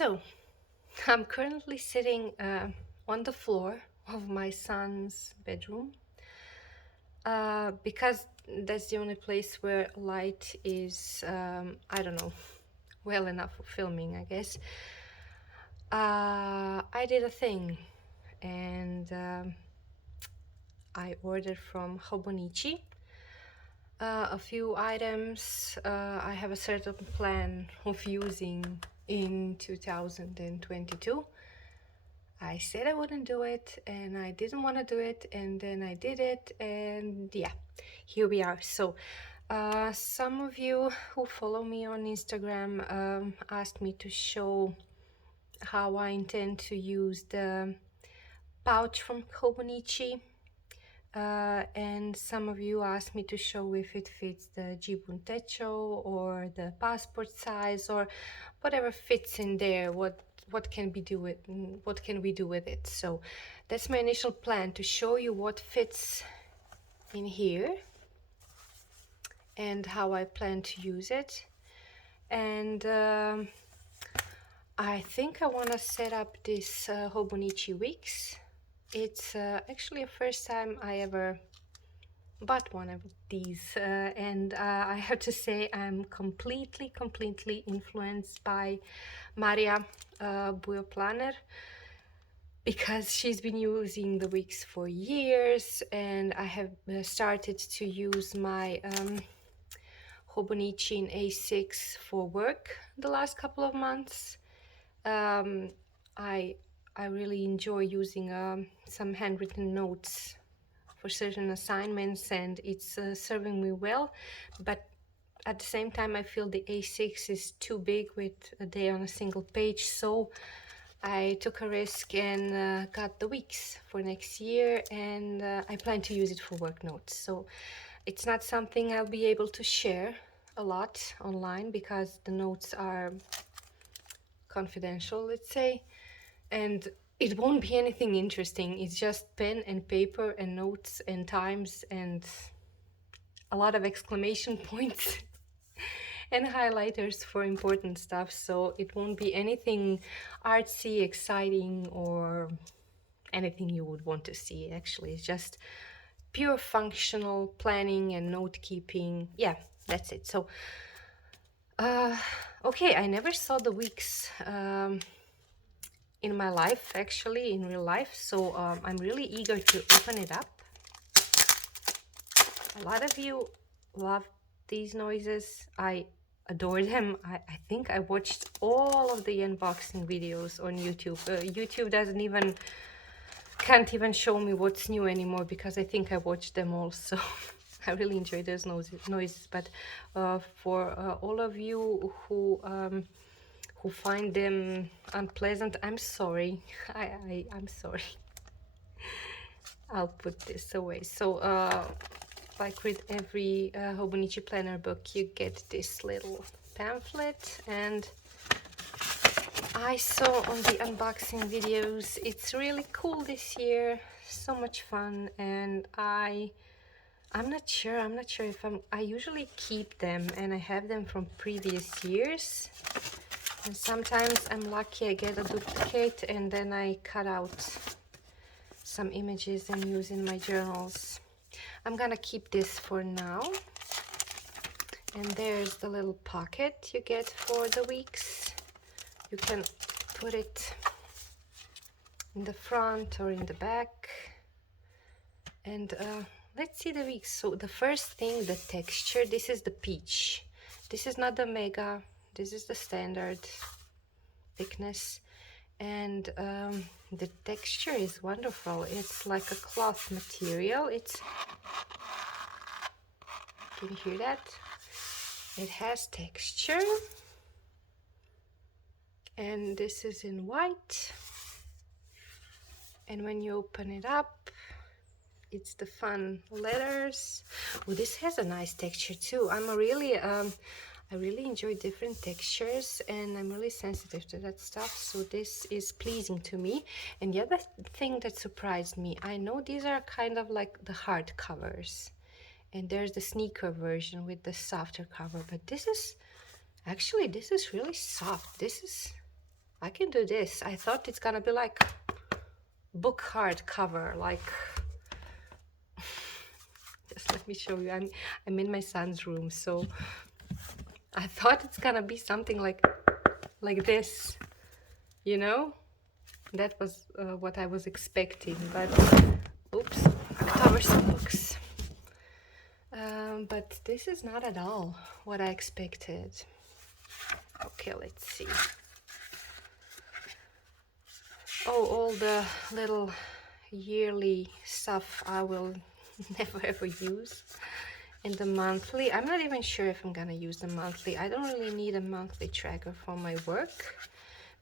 So, I'm currently sitting on the floor of my son's bedroom because that's the only place where light is, I don't know, well enough for filming, I guess. I did a thing and I ordered from Hobonichi a few items I have a certain plan of using in 2022. I said I wouldn't do it and I didn't want to do it, and then I did it, and yeah, here we are. So some of you who follow me on Instagram asked me to show how I intend to use the pouch from Hobonichi, and some of you asked me to show if it fits the Jibun Techo or the passport size or whatever fits in there. What can we do with it? So that's my initial plan, to show you what fits in here and how I plan to use it. And I think I want to set up this Hobonichi Weeks. It's actually the first time I ever bought one of these, and I have to say I'm completely influenced by Maria Bujoplaner, because she's been using the Wix for years, and I have started to use my Hobonichi in A6 for work the last couple of months. I really enjoy using some handwritten notes for certain assignments, and it's serving me well, but at the same time I feel the A6 is too big with a day on a single page, so I took a risk and got the Weeks for next year, and I plan to use it for work notes. So it's not something I'll be able to share a lot online because the notes are confidential, let's say, and it won't be anything interesting. It's just pen and paper and notes and times and a lot of exclamation points and highlighters for important stuff. So it won't be anything artsy, exciting, or anything you would want to see. Actually, it's just pure functional planning and note keeping. Yeah, that's it. So okay, I never saw the Weeks in my life, actually, in real life, so I'm really eager to open it up. A lot of you love these noises. I adore them. I think I watched all of the unboxing videos on YouTube. YouTube can't even show me what's new anymore, because I think I watched them all, so I really enjoy those noises. But for all of you who find them unpleasant, I'm sorry. I'm sorry. I'll put this away. So like with every Hobonichi planner book, you get this little pamphlet, and I saw on the unboxing videos it's really cool this year, so much fun, and I'm not sure if I usually keep them, and I have them from previous years, and sometimes I'm lucky I get a duplicate and then I cut out some images and use in my journals. I'm gonna keep this for now. And there's the little pocket you get for the Weeks. You can put it in the front or in the back. And let's see the Weeks. So the first thing, the texture. This is the peach. This is not the mega. This is the standard thickness. And the texture is wonderful. It's like a cloth material. Can you hear that? It has texture. And this is in white. And when you open it up, it's the fun letters. Oh, this has a nice texture too. I really enjoy different textures, and I'm really sensitive to that stuff, so this is pleasing to me. And the other thing that surprised me, I know these are kind of like the hard covers, and there's the sneaker version with the softer cover, but this is really soft. This is I can do this. I thought it's gonna be like book hardcover, like just let me show you. I'm in my son's room, so I thought it's gonna be something like this, you know. That was what I was expecting, but oops, October some books. But this is not at all what I expected. Okay, let's see. Oh, all the little yearly stuff I will never ever use. In the monthly, I'm not even sure if I'm gonna use the monthly. I don't really need a monthly tracker for my work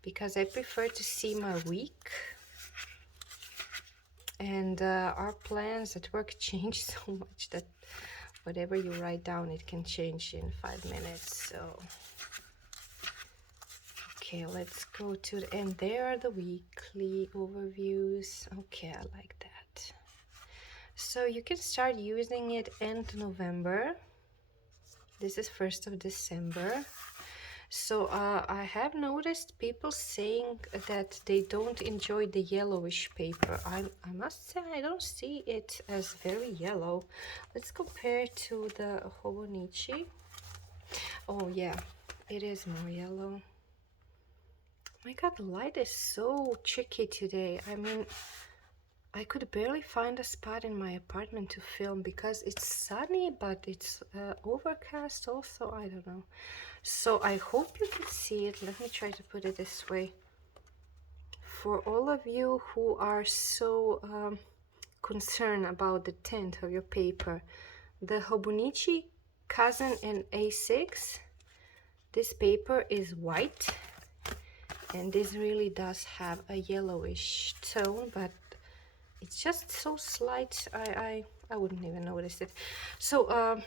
because I prefer to see my week. And our plans at work change so much that whatever you write down, it can change in 5 minutes. So okay, let's go to the end. There are the weekly overviews. Okay, I like that. So you can start using it end November. This is 1st of December. So I have noticed people saying that they don't enjoy the yellowish paper. I must say I don't see it as very yellow. Let's compare to the Hobonichi. Oh yeah, it is more yellow. My god, the light is so tricky today. I mean, I could barely find a spot in my apartment to film because it's sunny, but it's overcast also. I don't know. So I hope you can see it. Let me try to put it this way. For all of you who are so concerned about the tint of your paper, the Hobonichi Cousin and A6, this paper is white, and this really does have a yellowish tone, but it's just so slight. I wouldn't even notice it. So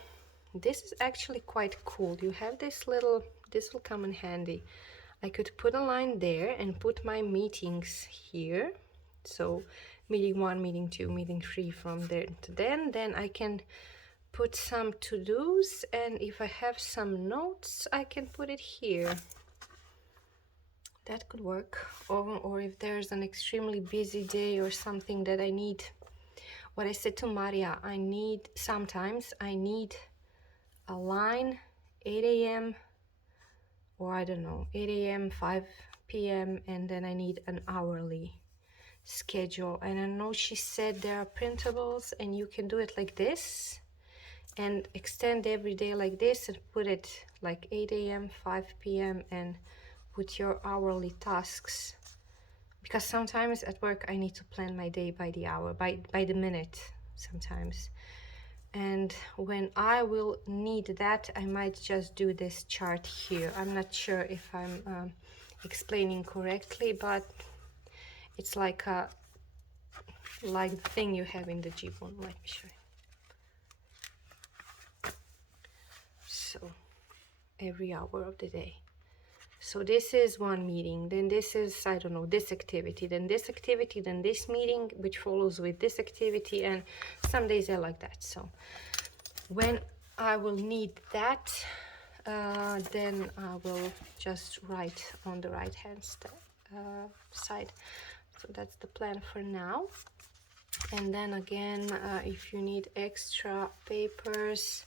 this is actually quite cool. You have this little, this will come in handy. I could put a line there and put my meetings here. So meeting 1, meeting 2, meeting 3 from there to then I can put some to-dos, and if I have some notes I can put it here. That could work. Or if there's an extremely busy day or something that I need, what I said to Maria, sometimes I need a line 8 a.m. or I don't know, 8 a.m., 5 p.m. and then I need an hourly schedule. And I know she said there are printables and you can do it like this and extend every day like this and put it like 8 a.m., 5 p.m. and put your hourly tasks. Because sometimes at work I need to plan my day by the hour, by the minute sometimes. And when I will need that, I might just do this chart here. I'm not sure if I'm explaining correctly, but it's like the thing you have in the Jibun. Let me show you. So every hour of the day. So this is one meeting, then this is, I don't know, this activity, then this activity, then this meeting, which follows with this activity, and some days I like that. So when I will need that, then I will just write on the right hand side. So that's the plan for now. And then again, if you need extra papers,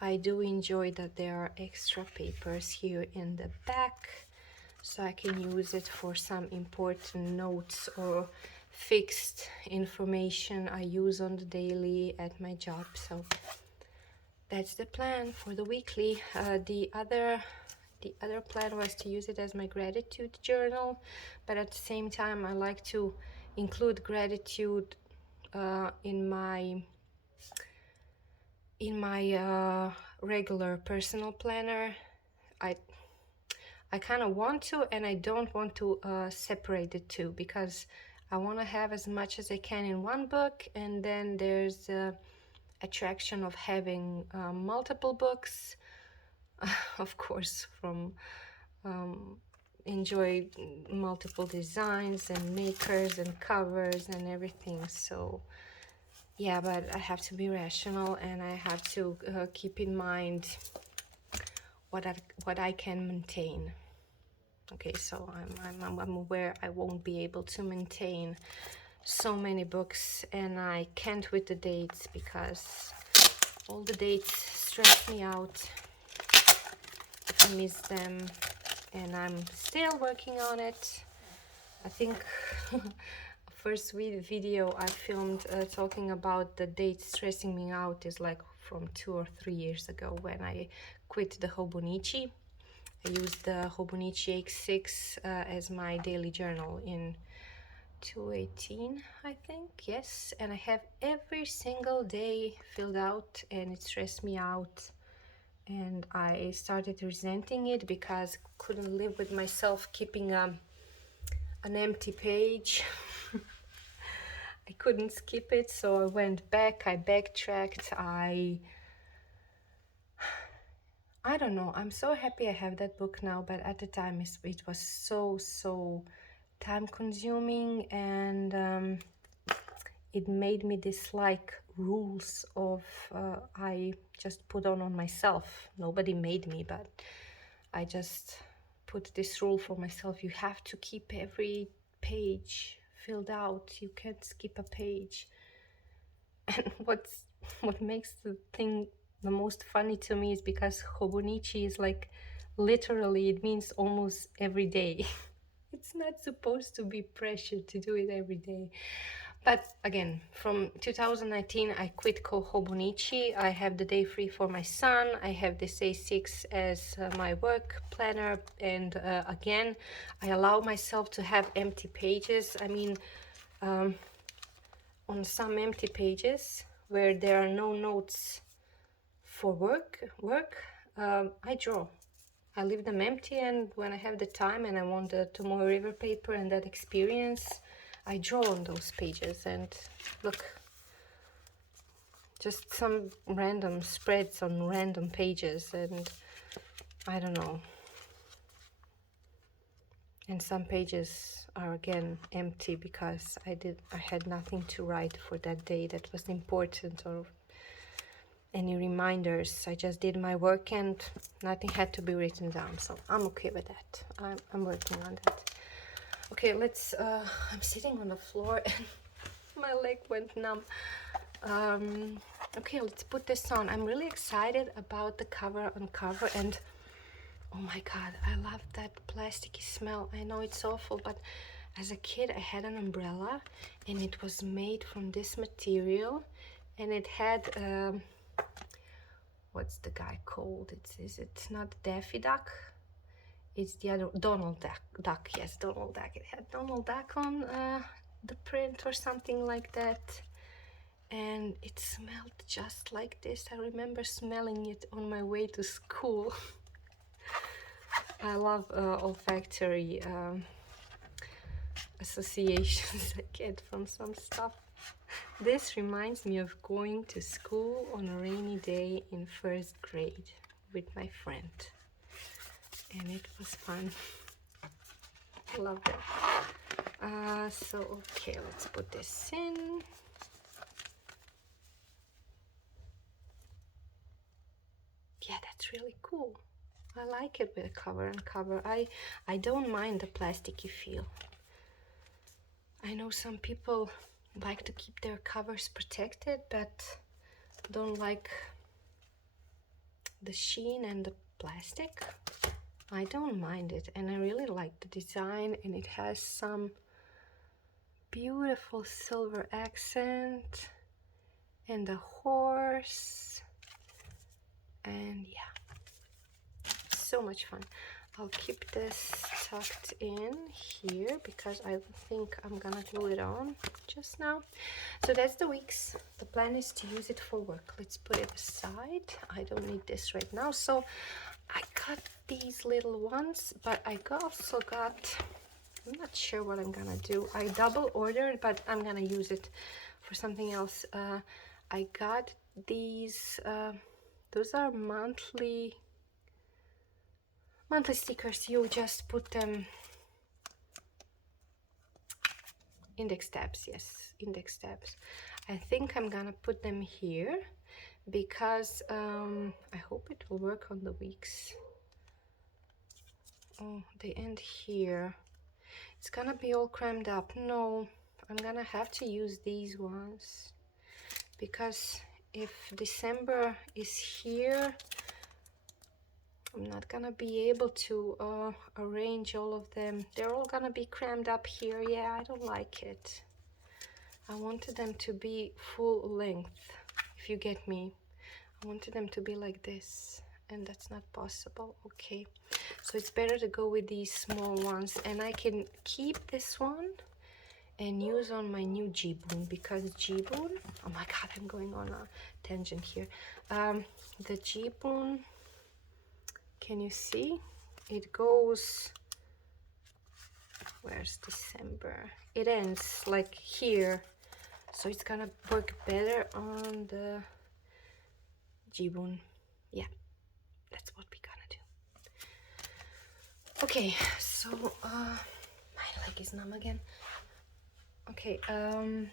I do enjoy that there are extra papers here in the back, so I can use it for some important notes or fixed information I use on the daily at my job. So that's the plan for the weekly. The other plan was to use it as my gratitude journal, but at the same time I like to include gratitude in my regular personal planner. I kind of want to, and I don't want to separate the two, because I want to have as much as I can in one book, and then there's the attraction of having multiple books, of course, from enjoy multiple designs and makers and covers and everything. So yeah, but I have to be rational, and I have to keep in mind what I can maintain. Okay, so I'm aware I won't be able to maintain so many books, and I can't with the dates because all the dates stress me out if I miss them, and I'm still working on it. I think first video I filmed talking about the dates stressing me out is like from 2 or 3 years ago when I quit the Hobonichi. I used the Hobonichi X6 as my daily journal in 2018, I think, yes, and I have every single day filled out, and it stressed me out, and I started resenting it because I couldn't live with myself keeping an empty page. I couldn't skip it, so I went back, I backtracked, I don't know, I'm so happy I have that book now, but at the time it was so time consuming, and it made me dislike rules of I just put on myself. Nobody made me, but I just put this rule for myself. You have to keep every page filled out. You can't skip a page. And what makes the thing the most funny to me is because Hobonichi is like literally, it means almost every day. It's not supposed to be pressured to do it every day. But again, from 2019, I quit Hobonichi. I have the day free for my son. I have this A6 as my work planner. And again, I allow myself to have empty pages. I mean, on some empty pages where there are no notes for work, I draw. I leave them empty, and when I have the time and I want the Tomoe River paper and that experience, I draw on those pages. And look, just some random spreads on random pages, and I don't know. And some pages are again empty because I had nothing to write for that day that was important, or any reminders. I just did my work and nothing had to be written down, so I'm okay with that. I'm working on that. Okay, let's I'm sitting on the floor and my leg went numb. Okay, let's put this on. I'm really excited about the cover on cover, and oh my god, I love that plasticky smell. I know it's awful, but as a kid I had an umbrella and it was made from this material, and it had what's the guy called? It's not Daffy Duck. It's the other Donald Duck. Yes, Donald Duck. It had Donald Duck on the print or something like that, and it smelled just like this. I remember smelling it on my way to school. I love olfactory associations I get from some stuff. This reminds me of going to school on a rainy day in first grade with my friend, and it was fun. I love that. So okay, let's put this in. Yeah, that's really cool. I like it with a cover and cover. I don't mind the plasticky feel. I know some people like to keep their covers protected, but don't like the sheen and the plastic. I don't mind it, and I really like the design, and it has some beautiful silver accent and a horse, and yeah, so much fun. I'll keep this tucked in here because I think I'm gonna glue it on just now. So that's the weeks. The plan is to use it for work. Let's put it aside. I don't need this right now. So I got these little ones, but I also got, I'm not sure what I'm gonna do. I double ordered, but I'm gonna use it for something else. I got these, those are monthly stickers. You just put them, index tabs, yes, index tabs. I think I'm gonna put them here because I hope it will work on the weeks. Oh, they end here. It's gonna be all crammed up. No, I'm gonna have to use these ones, because if December is here, I'm not gonna be able to arrange all of them. They're all gonna be crammed up here. Yeah, I don't like it. I wanted them to be full length, if you get me. I wanted them to be like this, and that's not possible. Okay, so it's better to go with these small ones, and I can keep this one and use on my new Jibun, because Jibun, oh my god, I'm going on a tangent here. The Jibun, can you see? It goes, where's December? It ends like here, so it's gonna work better on the Jibun. Yeah, that's what we're gonna do. Okay, so my leg is numb again. Okay, I'm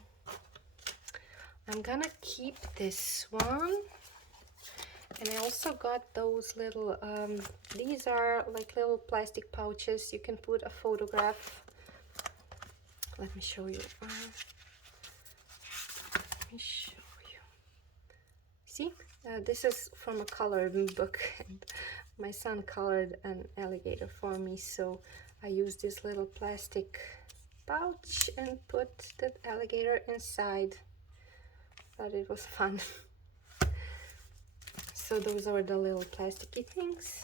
gonna keep this one, and I also got those little these are like little plastic pouches. You can put a photograph. Let me show you. Let me show you. See, this is from a coloring book, and my son colored an alligator for me, so I used this little plastic pouch and put the alligator inside. Thought it was fun. So those are the little plasticky things,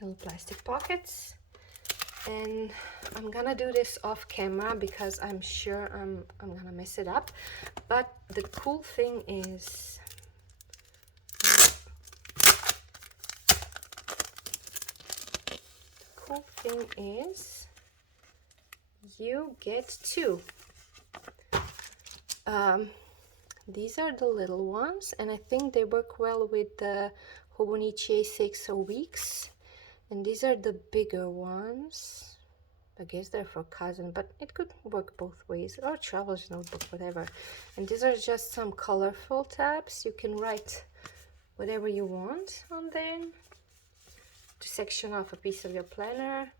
little plastic pockets, and I'm gonna do this off camera because I'm sure I'm gonna mess it up. But the cool thing is, you get two. These are the little ones, and I think they work well with the Hobonichi Weeks. And these are the bigger ones. I guess they're for cousin, but it could work both ways, or traveler's notebook, whatever. And these are just some colorful tabs. You can write whatever you want on them to section off a piece of your planner,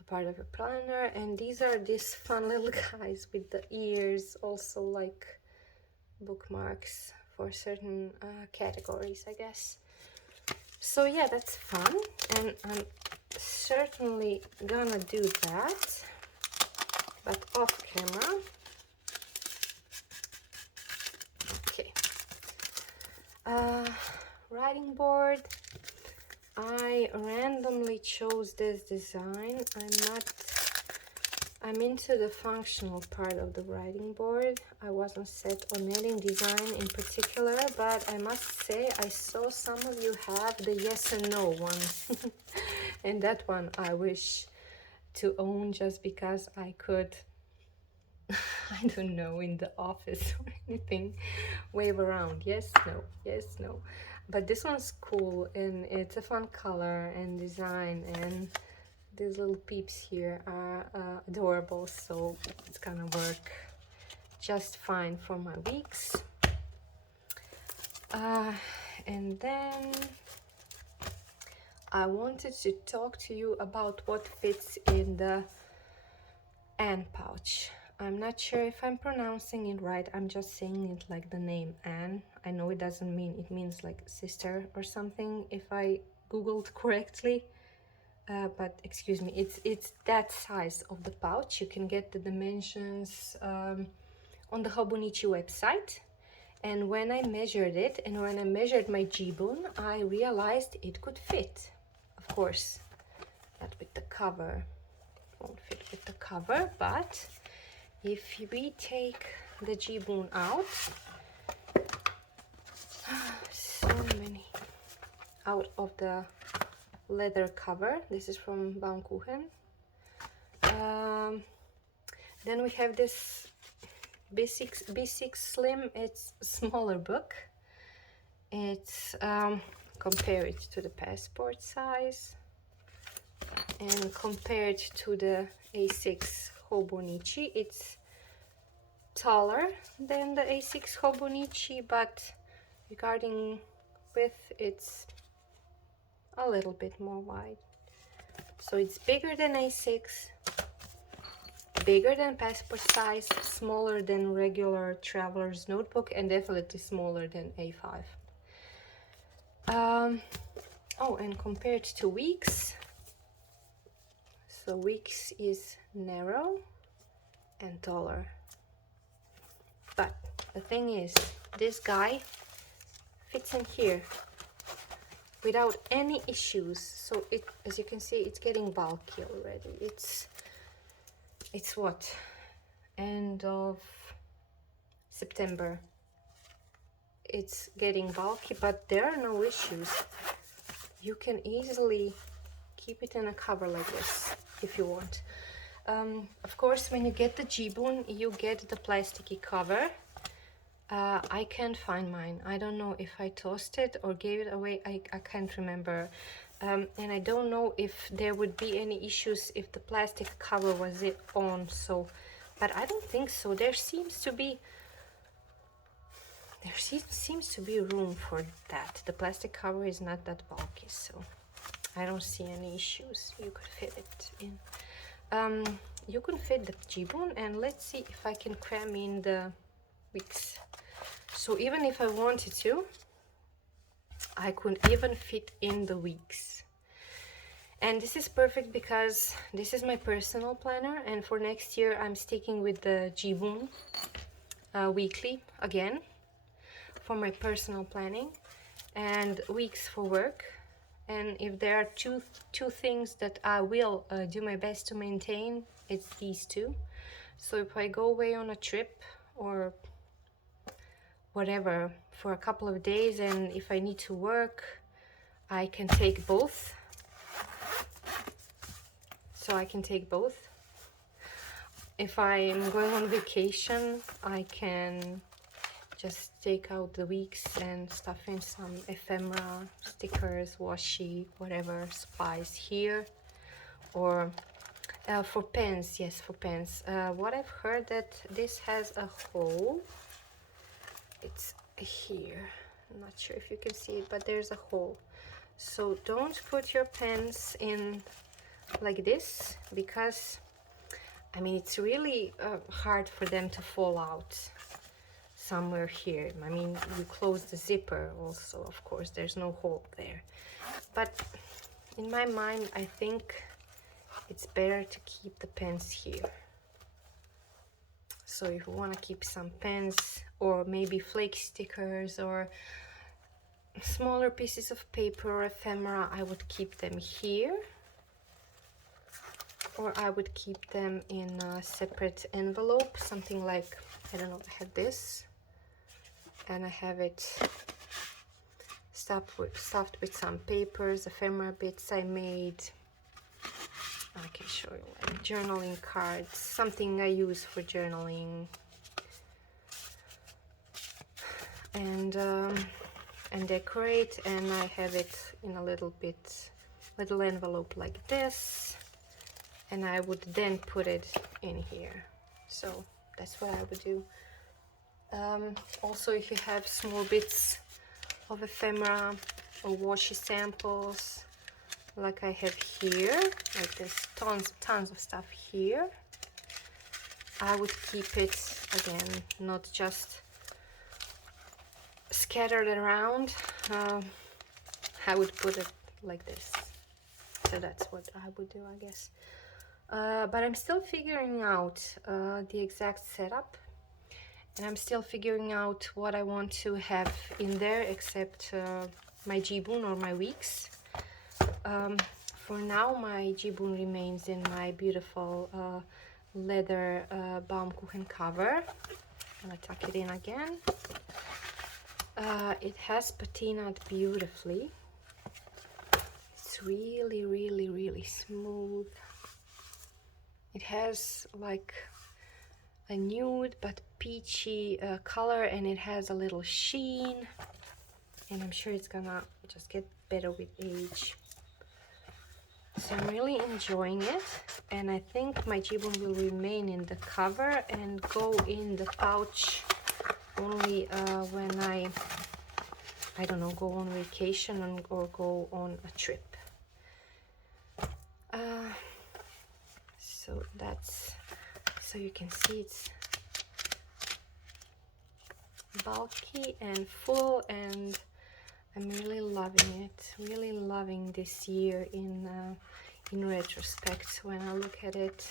a part of your planner. And these are these fun little guys with the ears, also like bookmarks for certain categories, I guess. So yeah, that's fun, and I'm certainly gonna do that, but off camera. Okay, writing board. I randomly chose this design. I'm into the functional part of the writing board. I wasn't set on any design in particular, but I must say I saw some of you have the yes and no one. And that one I wish to own, just because I could, I don't know, in the office or anything, wave around yes, no, yes, no. But this one's cool, and it's a fun color and design, and these little peeps here are adorable, so it's gonna work just fine for my weeks. And then I wanted to talk to you about what fits in the Áne pouch. I'm not sure if I'm pronouncing it right. I'm just saying it like the name Áne. I know it doesn't mean, it means like sister or something if I googled correctly. But excuse me, it's that size of the pouch. You can get the dimensions on the Hobonichi website. And when I measured it, and when I measured my Jibun, I realized it could fit. Of course, not with the cover. It won't fit with the cover, but if we take the Jibun out, so many, out of the leather cover. This is from Baum-Kuchen. Then we have this B6 Slim. It's a smaller book. It's compare it to the passport size, and compared to the A6 Hobonichi, it's taller than the A6 Hobonichi, but regarding width, it's a little bit more wide. So it's bigger than A6, bigger than passport size, smaller than regular traveler's notebook, and definitely smaller than A5. Oh, and compared to Weeks, so Weeks is narrow and taller. But the thing is, this guy fits in here without any issues. So it, as you can see, it's getting bulky already. It's what, end of September. It's getting bulky, but there are no issues. You can easily keep it in a cover like this if you want. Of course, when you get the Jibun, you get the plasticky cover. I can't find mine. I don't know if I tossed it or gave it away. I can't remember. And I don't know if there would be any issues if the plastic cover was on. So, but I don't think so. There seems to be room for that. The plastic cover is not that bulky, so I don't see any issues. You could fit it in. You can fit the Jibun, and let's see if I can cram in the Weeks. So even if I wanted to, I could even fit in the Weeks. And this is perfect because this is my personal planner, and for next year I'm sticking with the Jibun weekly again for my personal planning, and Weeks for work. And if there are two things that I will do my best to maintain, it's these two. So if I go away on a trip or whatever for a couple of days, and if I need to work, I can take both. So I can take both. If I'm going on vacation, I can just take out the Weeks and stuff in some ephemera, stickers, washi, whatever supplies here. Or for pens, yes, for pens. What I've heard that this has a hole. It's here. I'm not sure if you can see it, but there's a hole. So don't put your pens in like this, because I mean it's really hard for them to fall out somewhere here. I mean, you close the zipper also, of course, there's no hole there. But in my mind, I think it's better to keep the pens here. So if you want to keep some pens, or maybe flake stickers, or smaller pieces of paper or ephemera, I would keep them here. Or I would keep them in a separate envelope, something like, I don't know, I have this, and I have it stuffed with some papers, ephemera bits I made. I can show you, like journaling cards, something I use for journaling, and decorate. And I have it in a little envelope like this, and I would then put it in here. So that's what I would do. Also, if you have small bits of ephemera or washi samples like I have here, like there's tons of stuff here, I would keep it, again, not just scattered around. I would put it like this. So that's what I would do, I guess. But I'm still figuring out the exact setup, and I'm still figuring out what I want to have in there, except my Jibun or my Weeks. For now, my Jibun remains in my beautiful leather Baum-Kuchen cover. And I tuck it in again. It has patinaed beautifully. It's really, really, really smooth. It has like a nude but peachy color, and it has a little sheen, and I'm sure it's gonna just get better with age. So I'm really enjoying it, and I think my Jibun will remain in the cover and go in the pouch only when I don't know, go on vacation or go on a trip. So that's, so you can see it's bulky and full, and I'm really loving it, really loving this year in retrospect when I look at it.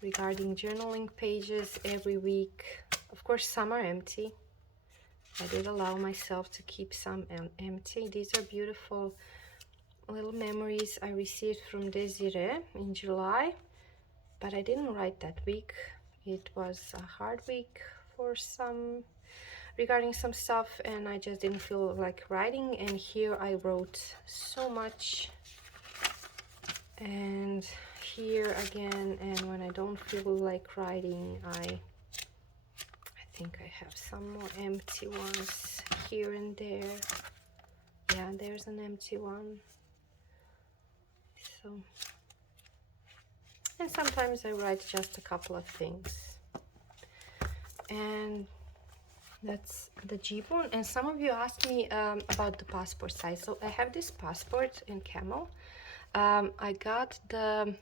Regarding journaling pages every week, of course some are empty. I did allow myself to keep some empty. These are beautiful little memories I received from Desiree in July, but I didn't write that week. It was a hard week for some, regarding some stuff, and I just didn't feel like writing, and here I wrote so much. And here again, and when I don't feel like writing, I think I have some more empty ones here and there. Yeah, there's an empty one. So, and sometimes I write just a couple of things. And that's the Jibun. And some of you asked me about the passport size. So I have this passport in camel. I got the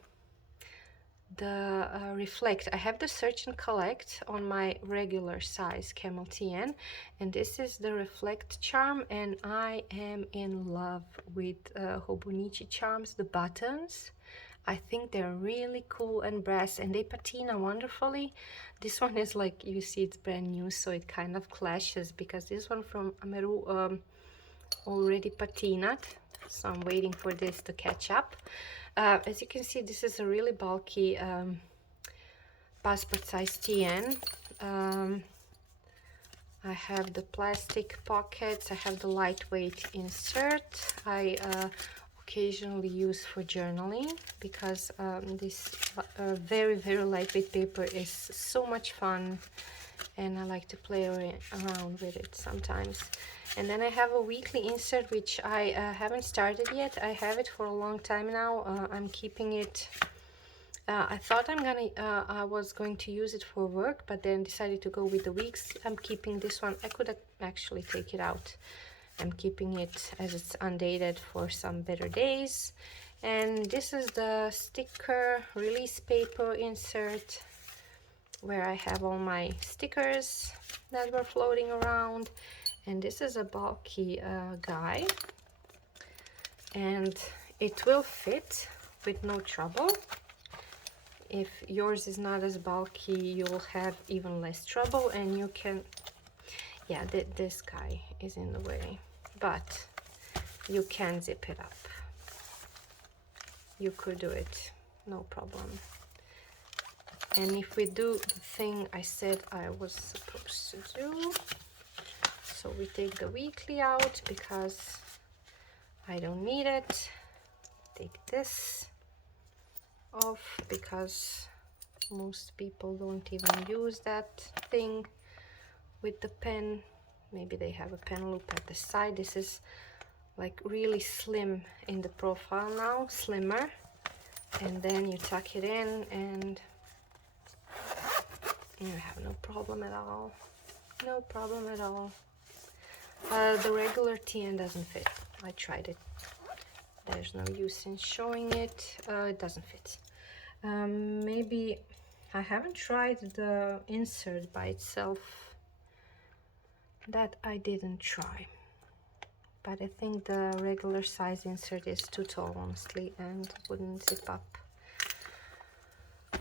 reflect. I have the search and collect on my regular size camel TN, and this is the reflect charm, and I am in love with Hobonichi charms, the buttons. I think they're really cool and brass, and they patina wonderfully. This one is like, you see it's brand new, so it kind of clashes, because this one from Ameru already patinaed, so I'm waiting for this to catch up. As you can see, this is a really bulky passport size TN. I have the plastic pockets, I have the lightweight insert. I occasionally use for journaling, because this very lightweight paper is so much fun, and I like to play around with it sometimes. And then I have a weekly insert, which I haven't started yet. I have it for a long time now. I'm keeping it. I thought I was going to use it for work, but then decided to go with the weeks. I'm keeping this one. I could actually take it out. I'm keeping it as it's undated for some better days. And this is the sticker release paper insert, where I have all my stickers that were floating around. And this is a bulky guy, and it will fit with no trouble. If yours is not as bulky, you'll have even less trouble, and you can, yeah, this guy is in the way, but you can zip it up. You could do it, no problem. And if we do the thing I said I was supposed to do, so we take the weekly out because I don't need it. Take this off because most people don't even use that thing with the pen. Maybe they have a pen loop at the side. This is like really slim in the profile now, slimmer. And then you tuck it in and you have no problem at all. No problem at all. The regular TN doesn't fit. I tried it. There's no use in showing it. It doesn't fit. Maybe I haven't tried the insert by itself. That I didn't try. But I think the regular size insert is too tall, honestly, and wouldn't zip up.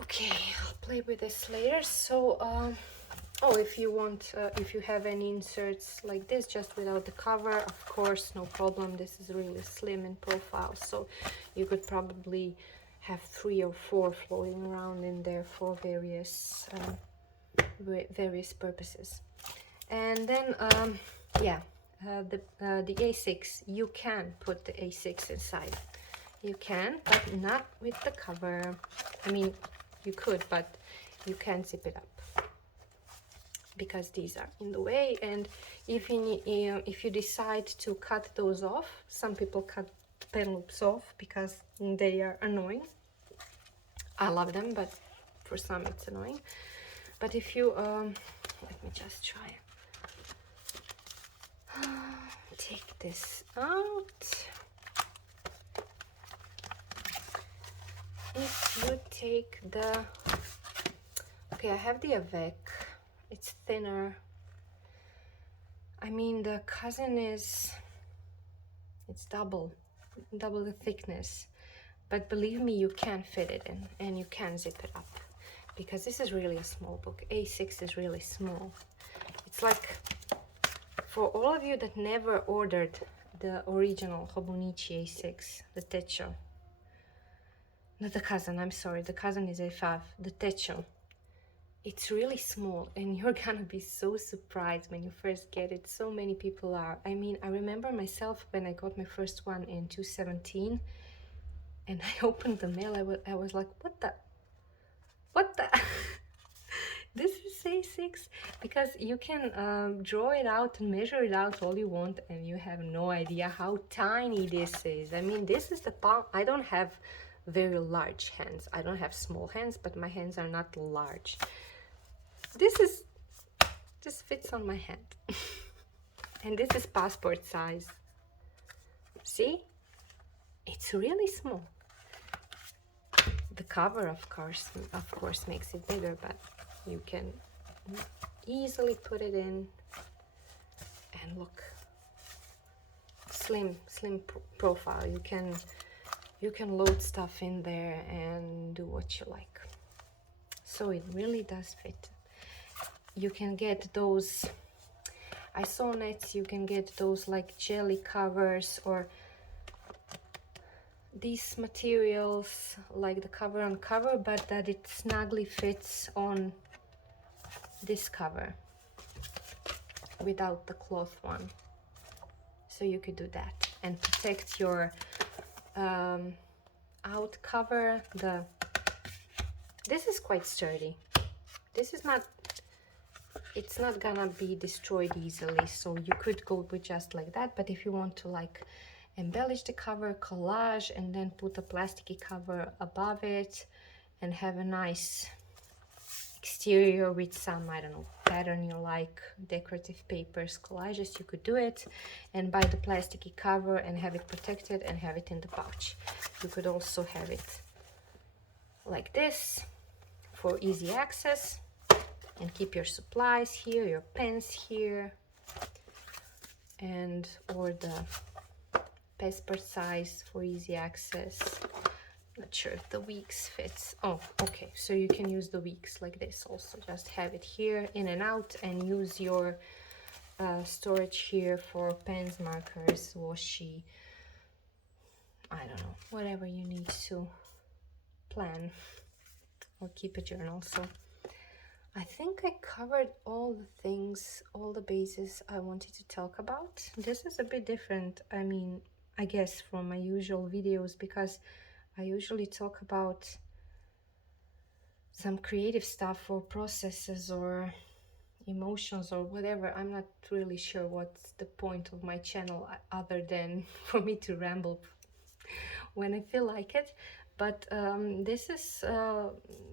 Okay, I'll play with this later. So, oh, if you want, if you have any inserts like this, just without the cover, of course, no problem. This is really slim in profile, so you could probably have 3 or 4 floating around in there for various purposes. And then, yeah, the A6, you can put the A6 inside. You can, but not with the cover. I mean, you could, but you can't zip it up because these are in the way. And if you decide to cut those off, some people cut pen loops off because they are annoying. I love them, but for some it's annoying. But if you let me just try take this out. if you take the, okay, I have the avec, it's thinner. I mean, the cousin is, it's double the thickness, but believe me, you can fit it in and you can zip it up, because this is really a small book. A6 is really small. It's like, for all of you that never ordered the original Hobonichi A6, the Techo, not the cousin, I'm sorry, the cousin is A5, the Techo, it's really small and you're gonna be so surprised when you first get it. So many people are. I mean, I remember myself when I got my first one in 2017 and I opened the mail, I was like, what the this is A6, because you can draw it out and measure it out all you want and you have no idea how tiny this is. I mean, this is the palm. I don't have very large hands. I don't have small hands, but my hands are not large. This fits on my hand. And this is passport size. See? It's really small. The cover, of course, makes it bigger, but you can easily put it in. And look, slim profile. You can load stuff in there and do what you like. So it really does fit. You can get those, I saw nets, you can get those like jelly covers, or these materials like the cover on cover, but that it snugly fits on this cover without the cloth one. So you could do that and protect your out cover. This is quite sturdy. This is not, it's not gonna be destroyed easily, so you could go with just like that. But if you want to like embellish the cover, collage, and then put a plasticky cover above it and have a nice exterior with some, I don't know, pattern you like, decorative papers, collages, you could do it and buy the plasticky cover and have it protected and have it in the pouch. You could also have it like this for easy access and keep your supplies here, your pens here, and or the passport size for easy access. Not sure if the weeks fits. Oh, okay, so you can use the weeks like this also. Just have it here in and out and use your storage here for pens, markers, washi, I don't know, whatever you need to plan or keep a journal. So I think I covered all the things, all the bases I wanted to talk about. This is a bit different, I mean, I guess from my usual videos, because I usually talk about some creative stuff or processes or emotions or whatever. I'm not really sure what's the point of my channel other than for me to ramble when I feel like it. But this is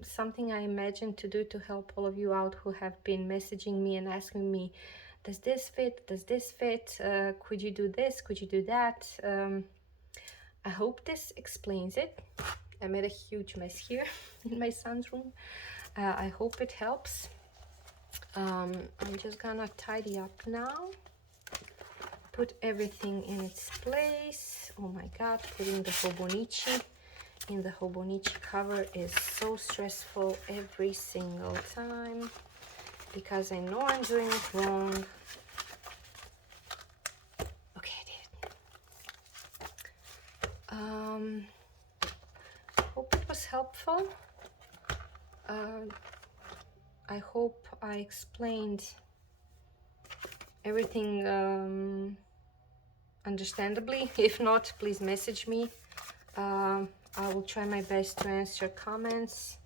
something I imagine to do to help all of you out who have been messaging me and asking me, does this fit? Does this fit? Could you do this? Could you do that? I hope this explains it. I made a huge mess here in my son's room. I hope it helps. I'm just gonna tidy up now. Put everything in its place. Oh my god, putting the Hobonichi in the Hobonichi cover is so stressful every single time, because I know I'm doing it wrong. Okay, I did. Hope it was helpful. I hope I explained everything understandably. If not, please message me. I will try my best to answer comments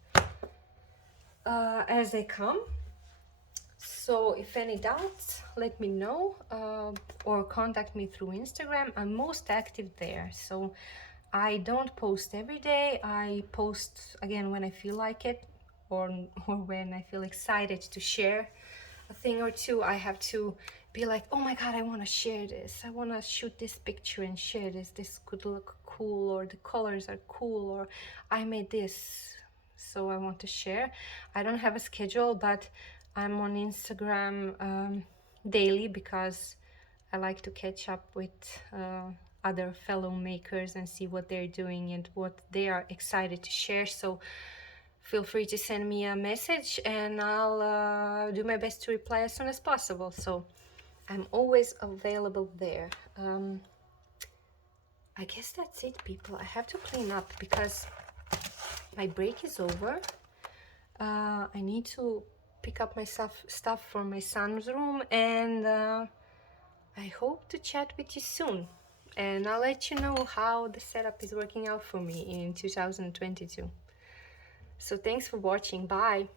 as they come. So if any doubts, let me know, or contact me through Instagram. I'm most active there. So I don't post every day. I post again when I feel like it, or when I feel excited to share a thing or two. I have to be like, oh my god, I want to share this. I want to shoot this picture and share this. This could look cool, or the colors are cool, or I made this, so I want to share. I don't have a schedule, but I'm on Instagram daily because I like to catch up with other fellow makers and see what they're doing and what they are excited to share. So feel free to send me a message and I'll do my best to reply as soon as possible. So I'm always available there. I guess that's it, people. I have to clean up because my break is over. I need to pick up my stuff from my son's room, and I hope to chat with you soon. And I'll let you know how the setup is working out for me in 2022. So thanks for watching. Bye.